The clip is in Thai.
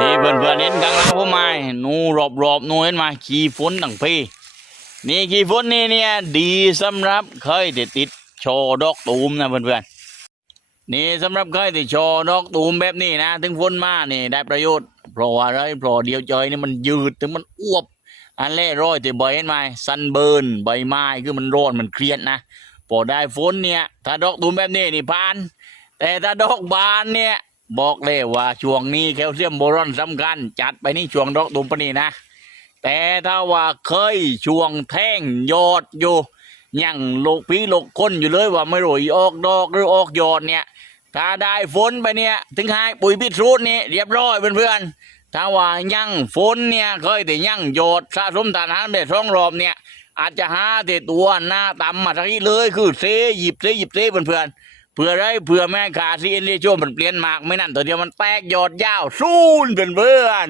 นี่เพื่อนเห็นกลางหลังผมไหมนูรอบนูเห็นไหมขี้ฝนตั้งพี่นี่ขี้ฝนนี่เนี่ยดีสำหรับเคยติดโชว์ดอกตูมนะเพื่อนนี่สำหรับเคยติดโชว์ดอกตูมแบบนี้นะถึงฝนมานี่ได้ประโยชน์เพราะอะไรเพราะเดียวใจนี่มันยืดถึงมันอ้วบอันแรกร้อยที่ใบเห็นไหมซันเบิร์นใบไม้คือมันร้อนมันเครียดนะพอได้ฝนเนี่ยถ้าดอกตูมแบบนี้นี่ผ่านแต่ถ้าดอกบานเนี่ยบอกเลยว่าช่วงนี้แคลเซียมโบรอนสำคัญจัดไปนี่ช่วงดอกตูมปนี่นะแต่ถ้าว่าเคยช่วงแท่งยอดอยู่ยังโลกพีโลกคนอยู่เลยว่าไม่รู้ออกดอกหรือออกยอดเนี่ยถ้าได้ฝนไปเนี่ยถึงให้ปุ๋ยพิษรูดนี่เรียบร้อยเพื่อนๆถ้าว่ายังฝนเนี่ยเคยแต่ยังยอดสะสมทานอาหารได้2 รอบเนี่ยอาจจะหาแต่ตัวหน้าต่ำมาสักทีเลยคือเซหยิบเพื่อนๆเพื่อไรเพื่อแม่ขาซีเอ็นเรโชมันเปลี่ยนมากไม่นั่นตัวเดียวมันแตกยอดยาวสู้เพื่อน